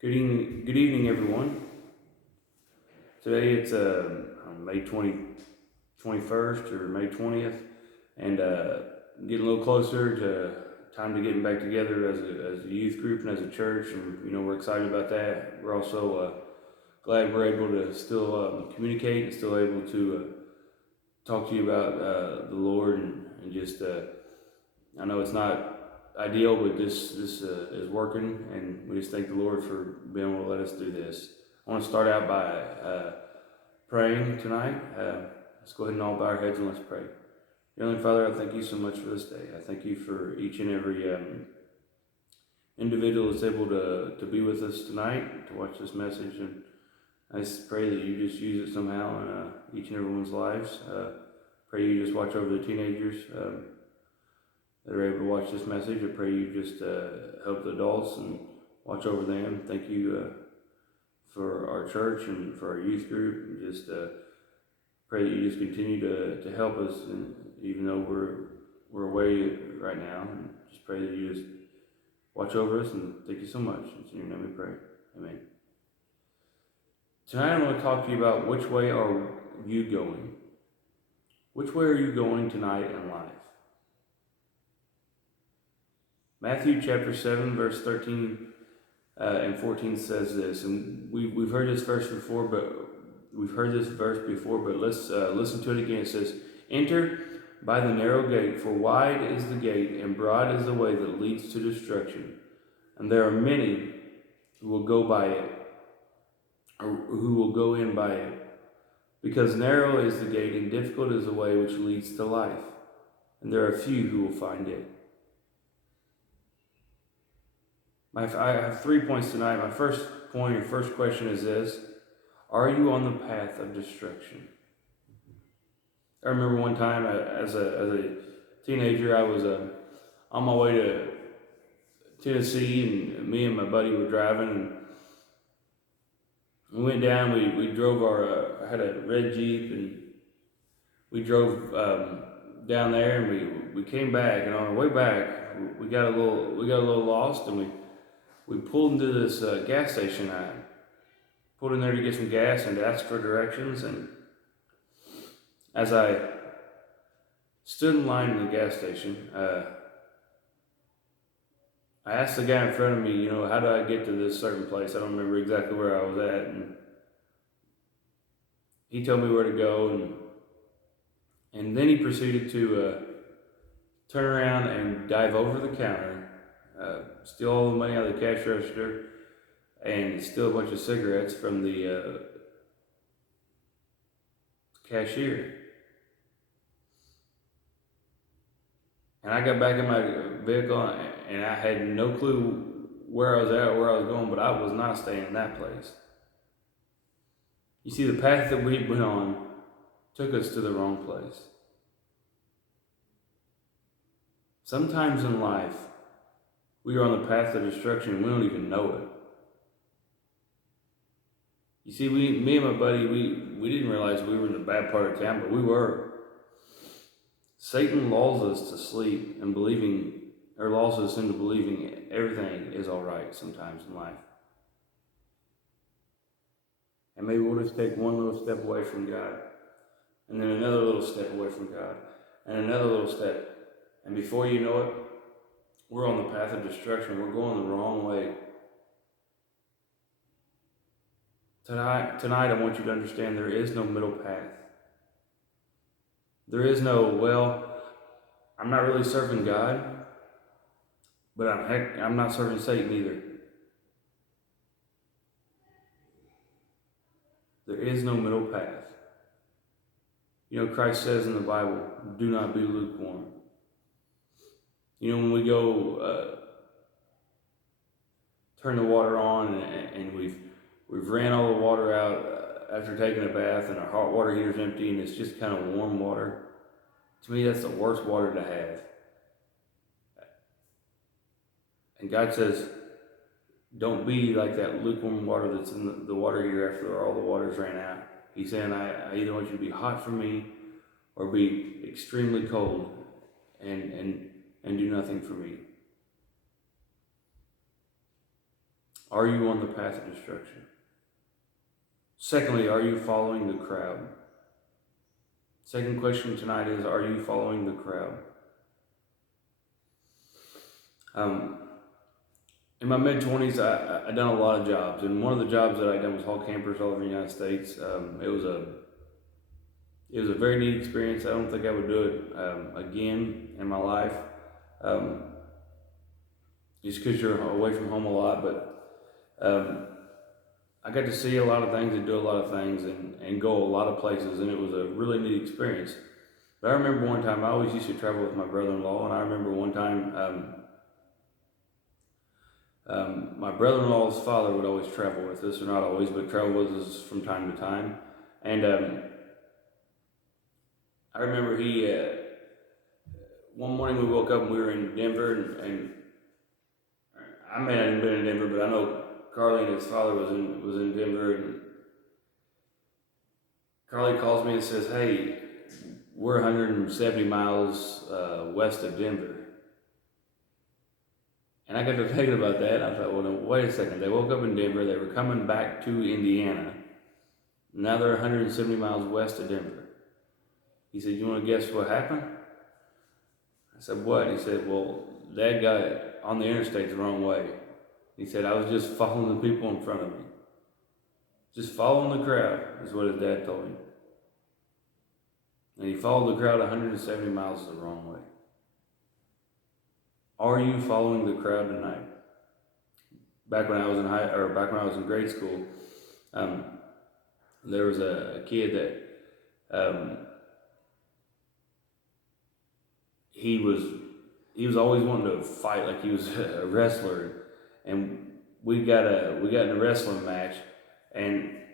Good evening, everyone. Today it's May 21st or May 20th, and getting a little closer to time to getting back together as a youth group and as a church, and we're excited about that. We're also glad we're able to still communicate and still able to talk to you about the Lord and just I know it's not ideal, but this is working, and we just thank the Lord for being able to let us do this. I want to start out by praying tonight. Let's go ahead and all bow our heads and let's pray. Heavenly Father, I thank you so much for this day. I thank you for each and every individual that's able to be with us tonight to watch this message, and I just pray that you just use it somehow in each and everyone's lives. Pray you just watch over the teenagers that are able to watch this message. I pray you just help the adults and watch over them. Thank you for our church and for our youth group. And just pray that you just continue to help us, and even though we're away right now. And just pray that you just watch over us, and thank you so much. It's in your name we pray. Amen. Tonight I'm going to talk to you about which way are you going? Which way are you going tonight in life? Matthew chapter 7, verse 13 and 14 says this, and we've heard this verse before, but let's listen to it again. It says, "Enter by the narrow gate, for wide is the gate, and broad is the way that leads to destruction, and there are many who will go by it, or who will go in by it. Because narrow is the gate, and difficult is the way which leads to life, and there are few who will find it." I have 3 points tonight. My first point or first question is this: are you on the path of destruction? I remember one time as a teenager, I was on my way to Tennessee, and me and my buddy were driving, and we went down. We drove I had a red Jeep, and we drove down there, and we came back, and on our way back, we got a little lost, and we pulled into this gas station. I pulled in there to get some gas and to ask for directions, and as I stood in line in the gas station, I asked the guy in front of me, how do I get to this certain place? I don't remember exactly where I was at, and he told me where to go, and then he proceeded to turn around and dive over the counter, steal all the money out of the cash register, and steal a bunch of cigarettes from the cashier. And I got back in my vehicle, and I had no clue where I was at or where I was going, but I was not staying in that place. You see, the path that we went on took us to the wrong place. Sometimes in life, we are on the path of destruction and we don't even know it. You see, me and my buddy, we didn't realize we were in the bad part of town, but we were. Satan lulls us to sleep and lulls us into believing everything is all right sometimes in life. And maybe we'll just take one little step away from God, and then another little step away from God, and another little step. And before you know it, we're on the path of destruction. We're going the wrong way. Tonight, I want you to understand there is no middle path. There is no, I'm not really serving God, but I'm not serving Satan either. There is no middle path. Christ says in the Bible, do not be lukewarm. When we go turn the water on, and we've ran all the water out after taking a bath, and our hot water heater's empty, and it's just kind of warm water. To me, that's the worst water to have. And God says, don't be like that lukewarm water that's in the water heater after all the water's ran out. He's saying, I either want you to be hot for me or be extremely cold and do nothing for me. Are you on the path of destruction? Secondly, are you following the crowd? Second question tonight is, are you following the crowd? In my mid-20s, I done a lot of jobs, and one of the jobs that I done was haul campers all over the United States. It was a very neat experience. I don't think I would do it again in my life, um, just because you're away from home a lot. But I got to see a lot of things and do a lot of things and go a lot of places, and it was a really neat experience. But I remember one time, I always used to travel with my brother-in-law, and I remember one time my brother-in-law's father would always travel with us, or not always, but travel with us from time to time. And I remember one morning we woke up and we were in Denver, and I may not have been in Denver, but I know Carly and his father was in Denver, and Carly calls me and says, "Hey, we're 170 miles west of Denver." And I got to thinking about that, and I thought, well, no, wait a second. They woke up in Denver, they were coming back to Indiana. Now they're 170 miles west of Denver. He said, "You want to guess what happened?" I said, "What?" He said, "Well, Dad got on the interstate the wrong way." He said, "I was just following the people in front of me. Just following the crowd," is what his dad told him. And he followed the crowd 170 miles the wrong way. Are you following the crowd tonight? Back when I was in grade school, there was a kid that he was always wanting to fight, like he was a wrestler, and we got in a wrestling match, and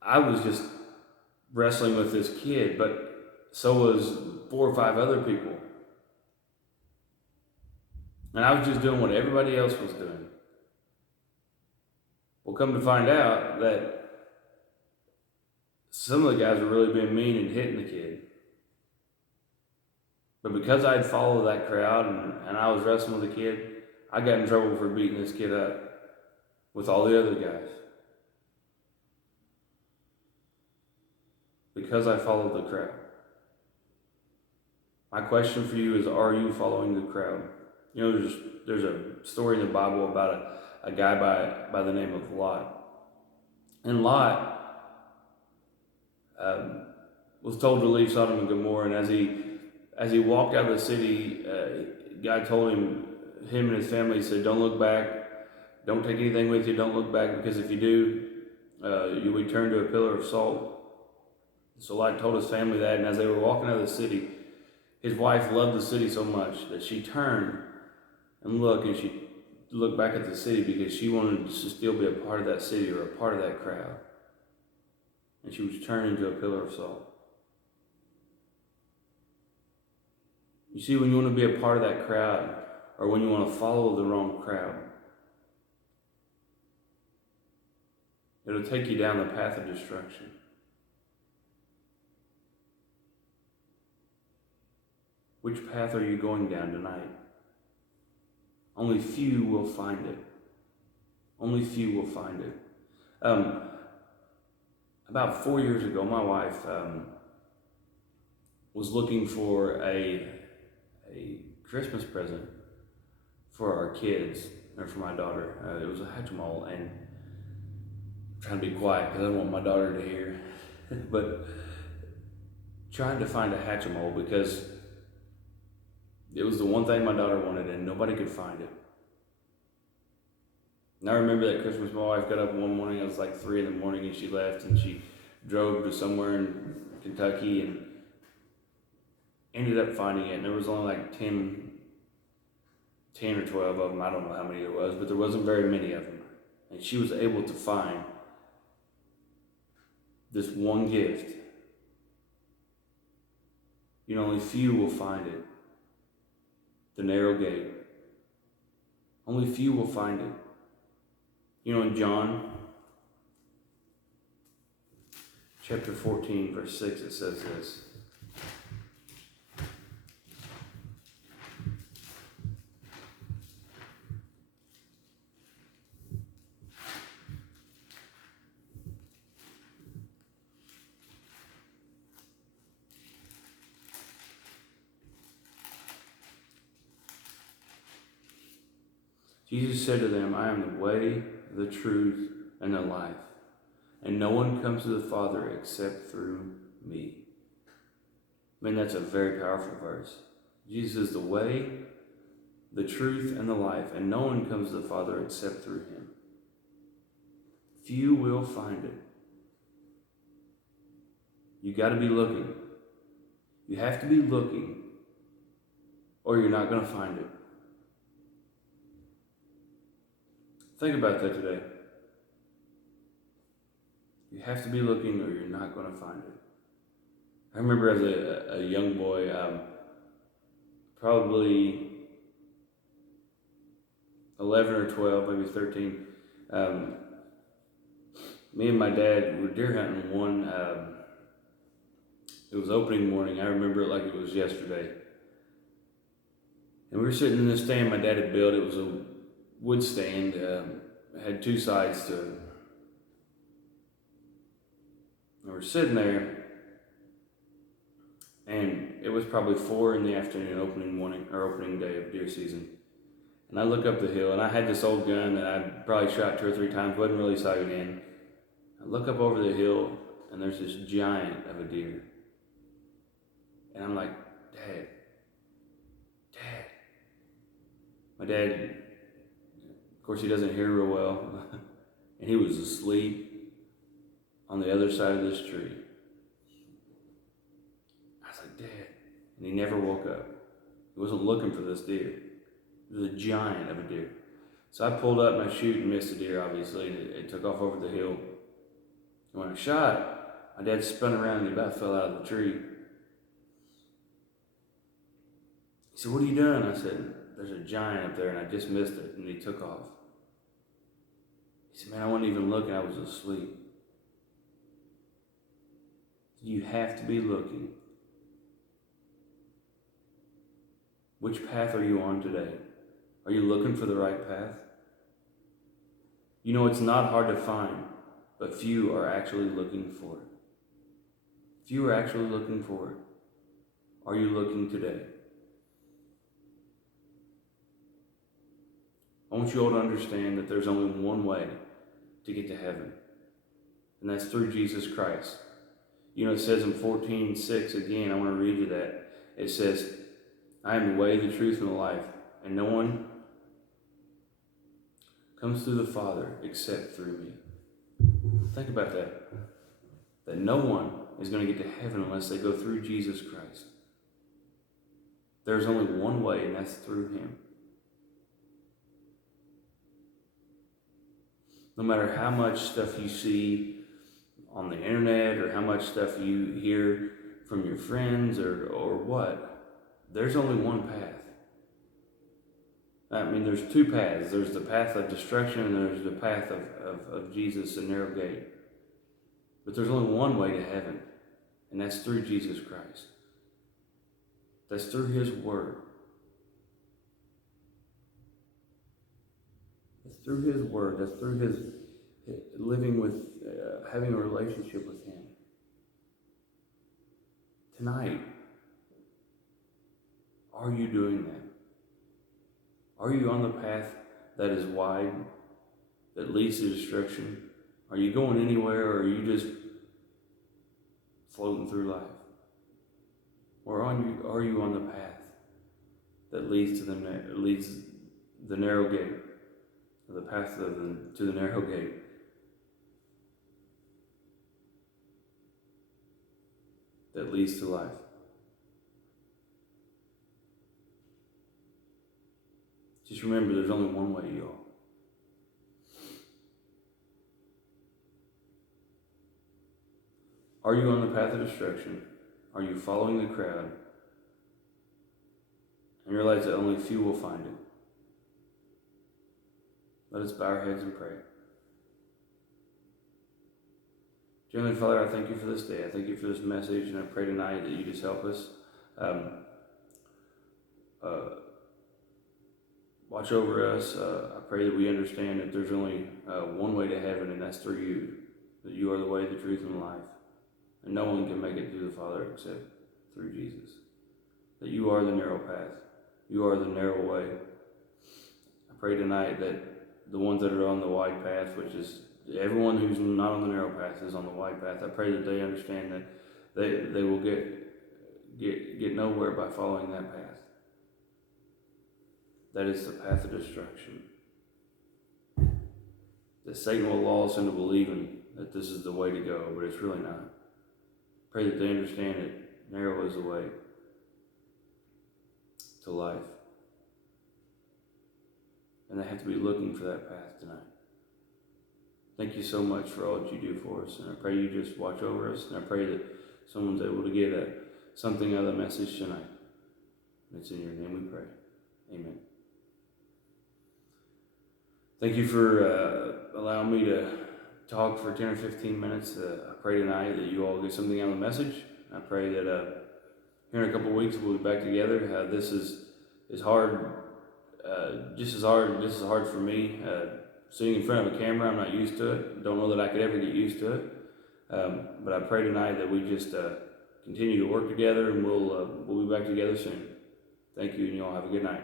I was just wrestling with this kid, but so was 4 or 5 other people. And I was just doing what everybody else was doing. Well, come to find out that some of the guys were really being mean and hitting the kid. But because I'd followed that crowd and I was wrestling with the kid, I got in trouble for beating this kid up with all the other guys. Because I followed the crowd. My question for you is, are you following the crowd? You know, there's a story in the Bible about a guy by the name of Lot. And Lot was told to leave Sodom and Gomorrah, and as he walked out of the city, God told him and his family, he said, "Don't look back, don't take anything with you, don't look back, because if you do, you'll be turned to a pillar of salt." So Lot told his family that, and as they were walking out of the city, his wife loved the city so much that she turned and she looked back at the city because she wanted to still be a part of that city or a part of that crowd. And she was turned into a pillar of salt. You see, when you want to be a part of that crowd, or when you want to follow the wrong crowd, it'll take you down the path of destruction. Which path are you going down tonight? Only few will find it. Only few will find it. About 4 years ago, my wife was looking for a Christmas present for our kids, or for my daughter. It was a Hatchimal, and I'm trying to be quiet because I don't want my daughter to hear. But trying to find a Hatchimal because it was the one thing my daughter wanted, and nobody could find it. And I remember that Christmas, my wife got up one morning, it was like 3 in the morning, and she left, and she drove to somewhere in Kentucky, and ended up finding it, and there was only like 10 or 12 of them, I don't know how many there was, but there wasn't very many of them. And she was able to find this one gift. You know, only few will find it. The narrow gate. Only few will find it. You know, in John chapter 14, verse 6, it says this. Jesus said to them, I am the way, the truth, and the life, and no one comes to the Father except through me. I mean, that's a very powerful verse. Jesus is the way, the truth, and the life, and no one comes to the Father except through him. Few will find it. You got to be looking. You have to be looking, or you're not going to find it. Think about that today. You have to be looking, or you're not going to find it. I remember as a young boy, probably 11 or 12, maybe 13, me and my dad were deer hunting one. It was opening morning. I remember it like it was yesterday. And we were sitting in this stand my dad had built. It was a wood stand. It had two sides to it. And we're sitting there, and it was probably 4 in the afternoon, opening day of deer season. And I look up the hill, and I had this old gun that I probably shot 2 or 3 times, wasn't really sighted in. I look up over the hill, and there's this giant of a deer. And I'm like, Dad. My dad, of course, he doesn't hear real well, and he was asleep on the other side of this tree. I was like, Dad. And he never woke up. He wasn't looking for this deer. It was a giant of a deer. So I pulled up and I shoot and missed the deer, obviously. It took off over the hill. And when I shot, my dad spun around and he about fell out of the tree. He said, what are you doing? I said, there's a giant up there and I just missed it. And he took off. He said, man, I wasn't even looking. I was asleep. You have to be looking. Which path are you on today? Are you looking for the right path? You know, it's not hard to find, but few are actually looking for it. Few are actually looking for it. Are you looking today? I want you all to understand that there's only one way to get to heaven, and that's through Jesus Christ. You know, it says in 14:6, again, I want to read you that. It says, I am the way, the truth, and the life, and no one comes to the Father except through me. Think about that. That no one is going to get to heaven unless they go through Jesus Christ. There's only one way, and that's through him. No matter how much stuff you see on the internet or how much stuff you hear from your friends or what, there's only one path. I mean, there's 2 paths. There's the path of destruction and there's the path of Jesus, the narrow gate. But there's only one way to heaven, and that's through Jesus Christ. That's through his word. It's through his word. That's through his living with, having a relationship with him. Tonight, are you doing that? Are you on the path that is wide, that leads to destruction? Are you going anywhere, or are you just floating through life? Or are you on the path that leads to the narrow gate, or the path to the narrow gate? That leads to life. Just remember, there's only one way, y'all. Are you on the path of destruction? Are you following the crowd? And realize that only few will find it. Let us bow our heads and pray. Dear Heavenly Father, I thank you for this day. I thank you for this message, and I pray tonight that you just help us. Watch over us. I pray that we understand that there's only one way to heaven, and that's through you. That you are the way, the truth, and the life. And no one can make it to the Father except through Jesus. That you are the narrow path. You are the narrow way. I I pray tonight that the ones that are on the wide path, which is everyone who's not on the narrow path is on the wide path. I pray that they understand that they will get nowhere by following that path. That is the path of destruction. That Satan will lull us into believing that this is the way to go, but it's really not. Pray that they understand that narrow is the way to life. And they have to be looking for that path tonight. Thank you so much for all that you do for us. And I pray you just watch over us. And I pray that someone's able to get something out of the message tonight. It's in your name we pray. Amen. Thank you for allowing me to talk for 10 or 15 minutes. I pray tonight that you all get something out of the message. I pray that here in a couple of weeks we'll be back together. This is hard, just as hard for me. Sitting in front of a camera, I'm not used to it. Don't know that I could ever get used to it. But I pray tonight that we just continue to work together, and we'll be back together soon. Thank you, and you all have a good night.